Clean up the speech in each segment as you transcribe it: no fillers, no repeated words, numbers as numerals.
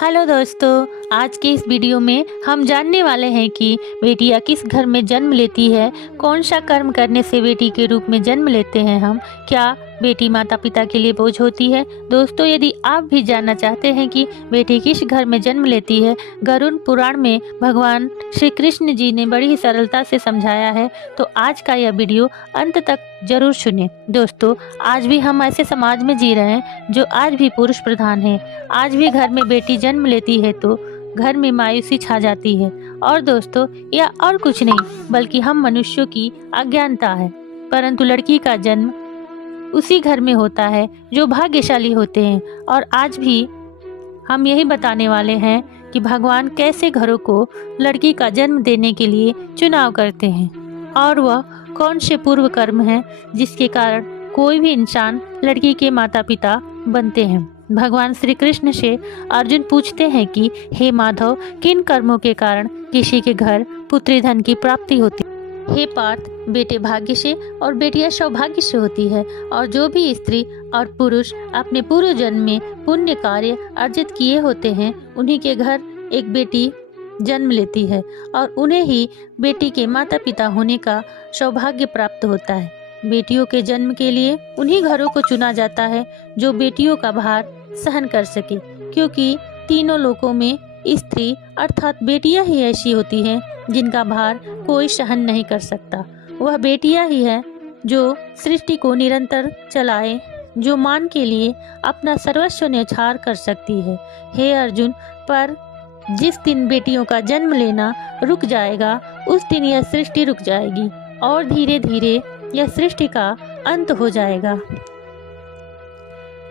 Hello दोस्तों, आज के इस वीडियो में हम जानने वाले हैं कि बेटियां किस घर में जन्म लेती है, कौन सा कर्म करने से बेटी के रूप में जन्म लेते हैं हम, क्या बेटी माता पिता के लिए बोझ होती है। दोस्तों, यदि आप भी जानना चाहते हैं कि बेटी किस घर में जन्म लेती है, गरुड़ पुराण में भगवान श्री कृष्ण जी ने बड़ी ही सरलता से समझाया है, तो आज का यह वीडियो अंत तक जरूर सुने। दोस्तों, आज भी हम ऐसे समाज में जी रहे हैं जो आज भी पुरुष प्रधान है। आज भी घर में बेटी जन्म लेती है तो घर में मायूसी छा जाती है। और दोस्तों, यह और कुछ नहीं बल्कि हम मनुष्यों की अज्ञानता है। परंतु लड़की का जन्म उसी घर में होता है जो भाग्यशाली होते हैं। और आज भी हम यही बताने वाले हैं कि भगवान कैसे घरों को लड़की का जन्म देने के लिए चुनाव करते हैं और वह कौन से पूर्व कर्म हैं जिसके कारण कोई भी इंसान लड़की के माता पिता बनते हैं। भगवान श्री कृष्ण से अर्जुन पूछते हैं कि हे माधव, किन कर्मों के कारण किसी के घर पुत्री धन की प्राप्ति होती है। हे पार्थ, बेटे भाग्य से और बेटियां सौभाग्य से होती है। और जो भी स्त्री और पुरुष अपने पूर्व जन्म में पुण्य कार्य अर्जित किए होते हैं, उन्हीं के घर एक बेटी जन्म लेती है और उन्हें ही बेटी के माता पिता होने का सौभाग्य प्राप्त होता है। बेटियों के जन्म के लिए उन्हीं घरों को चुना जाता है जो बेटियों का भार सहन कर सके, क्योंकि तीनों लोकों में स्त्री अर्थात बेटियां ही ऐसी होती हैं जिनका भार कोई सहन नहीं कर सकता। वह बेटियां ही है जो सृष्टि को निरंतर चलाए, जो मान के लिए अपना सर्वस्व न्यौछावर कर सकती है। हे अर्जुन, पर जिस दिन बेटियों का जन्म लेना रुक जाएगा, उस दिन यह सृष्टि रुक जाएगी और धीरे धीरे यह सृष्टि का अंत हो जाएगा।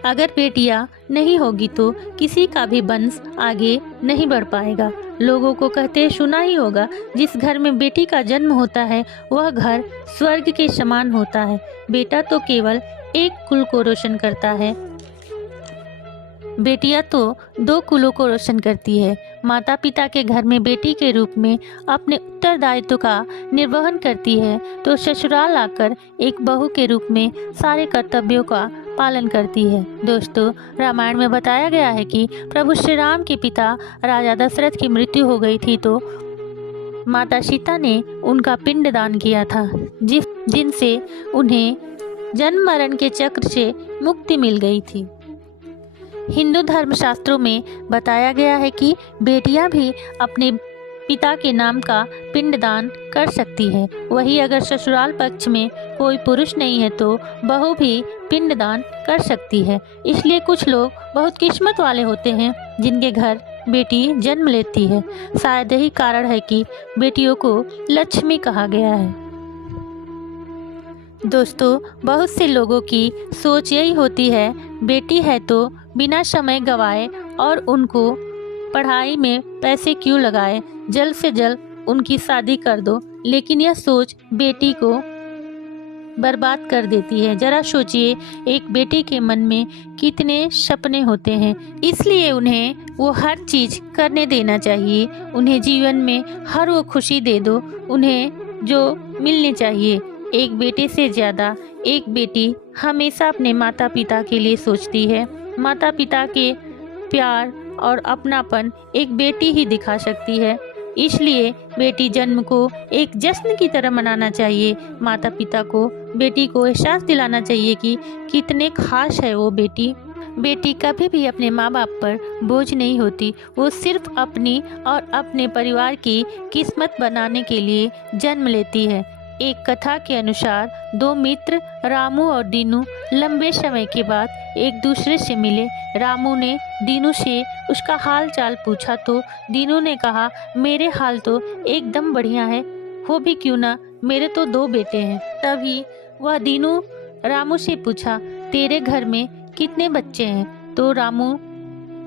अगर बेटियां नहीं होगी तो किसी का भी वंश आगे नहीं बढ़ पाएगा। लोगों को कहते सुना ही होगा, जिस घर में बेटी का जन्म होता है वह घर स्वर्ग के समान होता है। बेटा तो केवल एक कुल को रोशन करता है, बेटियां तो दो कुलों को रोशन करती है। माता पिता के घर में बेटी के रूप में अपने उत्तरदायित्व का निर्वहन करती है तो ससुराल आकर एक बहू के रूप में सारे कर्तव्यों का पालन करती है। दोस्तों, रामायण में बताया गया है कि प्रभु श्री राम के पिता राजा दशरथ की मृत्यु हो गई थी तो माता सीता ने उनका पिंड दान किया था, जिनसे उन्हें जन्म मरण के चक्र से मुक्ति मिल गई थी। हिंदू धर्म शास्त्रों में बताया गया है कि बेटियां भी अपने पिता के नाम का पिंडदान कर सकती है। वही अगर ससुराल पक्ष में कोई पुरुष नहीं है तो बहू भी पिंडदान कर सकती है। इसलिए कुछ लोग बहुत किस्मत वाले होते हैं जिनके घर बेटी जन्म लेती है। शायद यही कारण है कि बेटियों को लक्ष्मी कहा गया है। दोस्तों, बहुत से लोगों की सोच यही होती है, बेटी है तो बिना समय गवाए और उनको पढ़ाई में पैसे क्यों लगाए, जल्द से जल्द उनकी शादी कर दो। लेकिन यह सोच बेटी को बर्बाद कर देती है। जरा सोचिए, एक बेटी के मन में कितने सपने होते हैं, इसलिए उन्हें वो हर चीज़ करने देना चाहिए। उन्हें जीवन में हर वो खुशी दे दो उन्हें जो मिलनी चाहिए। एक बेटे से ज़्यादा एक बेटी हमेशा अपने माता पिता के लिए सोचती है। माता पिता के प्यार और अपनापन एक बेटी ही दिखा सकती है। इसलिए बेटी जन्म को एक जश्न की तरह मनाना चाहिए। माता पिता को बेटी को एहसास दिलाना चाहिए कि कितने खास है वो बेटी। बेटी कभी भी अपने माँ बाप पर बोझ नहीं होती, वो सिर्फ अपनी और अपने परिवार की किस्मत बनाने के लिए जन्म लेती है। एक कथा के अनुसार दो मित्र रामू और दीनू लंबे समय के बाद एक दूसरे से मिले। रामू ने दीनू से उसका हाल चाल पूछा तो दीनू ने कहा, मेरे हाल तो एकदम बढ़िया है, हो भी क्यों ना, मेरे तो दो बेटे हैं। तभी वह दीनू रामू से पूछा, तेरे घर में कितने बच्चे हैं? तो रामू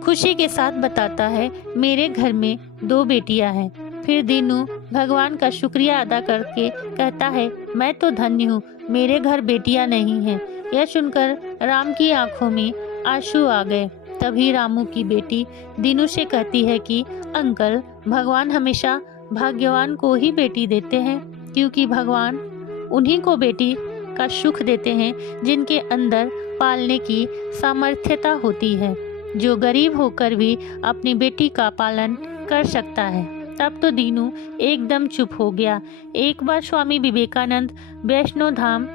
खुशी के साथ बताता है, मेरे घर में दो बेटियां हैं। फिर दीनू भगवान का शुक्रिया अदा करके कहता है, मैं तो धन्य हूँ, मेरे घर बेटियां नहीं हैं। यह सुनकर राम की आंखों में आंसू आ गए। तभी रामू की बेटी दीनू से कहती है कि अंकल, भगवान हमेशा भाग्यवान को ही बेटी देते हैं, क्योंकि भगवान उन्हीं को बेटी का सुख देते हैं जिनके अंदर पालने की सामर्थ्यता होती है। जो गरीब होकर भी अपनी बेटी का पालन कर सकता है। तब तो दीनू एकदम चुप हो गया। एक बार स्वामी विवेकानंद वैष्णो धाम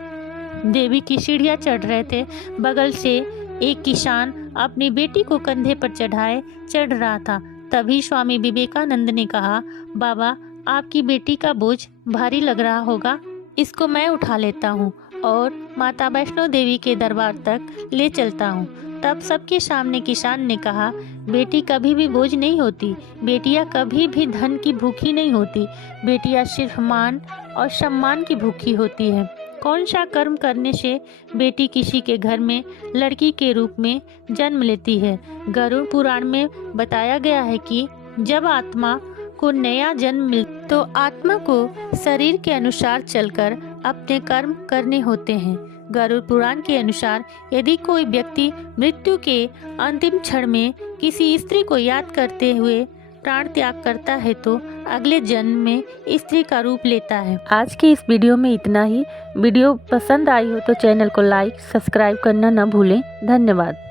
देवी की सीढ़ियाँ चढ़ रहे थे। बगल से एक किसान अपनी बेटी को कंधे पर चढ़ाए चढ़ रहा था। तभी स्वामी विवेकानंद ने कहा, बाबा, आपकी बेटी का बोझ भारी लग रहा होगा, इसको मैं उठा लेता हूँ और माता वैष्णो देवी के दरबार तक ले चलता हूँ। तब सबके सामने किसान ने कहा, बेटी कभी भी बोझ नहीं होती, बेटियाँ कभी भी धन की भूखी नहीं होती, बेटियाँ सिर्फ मान और सम्मान की भूखी होती है। कौन सा कर्म करने से बेटी किसी के घर में लड़की के रूप में जन्म लेती है? गरुड़ पुराण में बताया गया है कि जब आत्मा को नया जन्म मिले तो आत्मा को शरीर के अनुसार चलकर अपने कर्म करने होते हैं। गरुड़ पुराण के अनुसार यदि कोई व्यक्ति मृत्यु के अंतिम क्षण में किसी स्त्री को याद करते हुए प्राण त्याग करता है तो अगले जन्म में स्त्री का रूप लेता है। आज की इस वीडियो में इतना ही। वीडियो पसंद आई हो तो चैनल को लाइक, सब्सक्राइब करना न भूलें। धन्यवाद।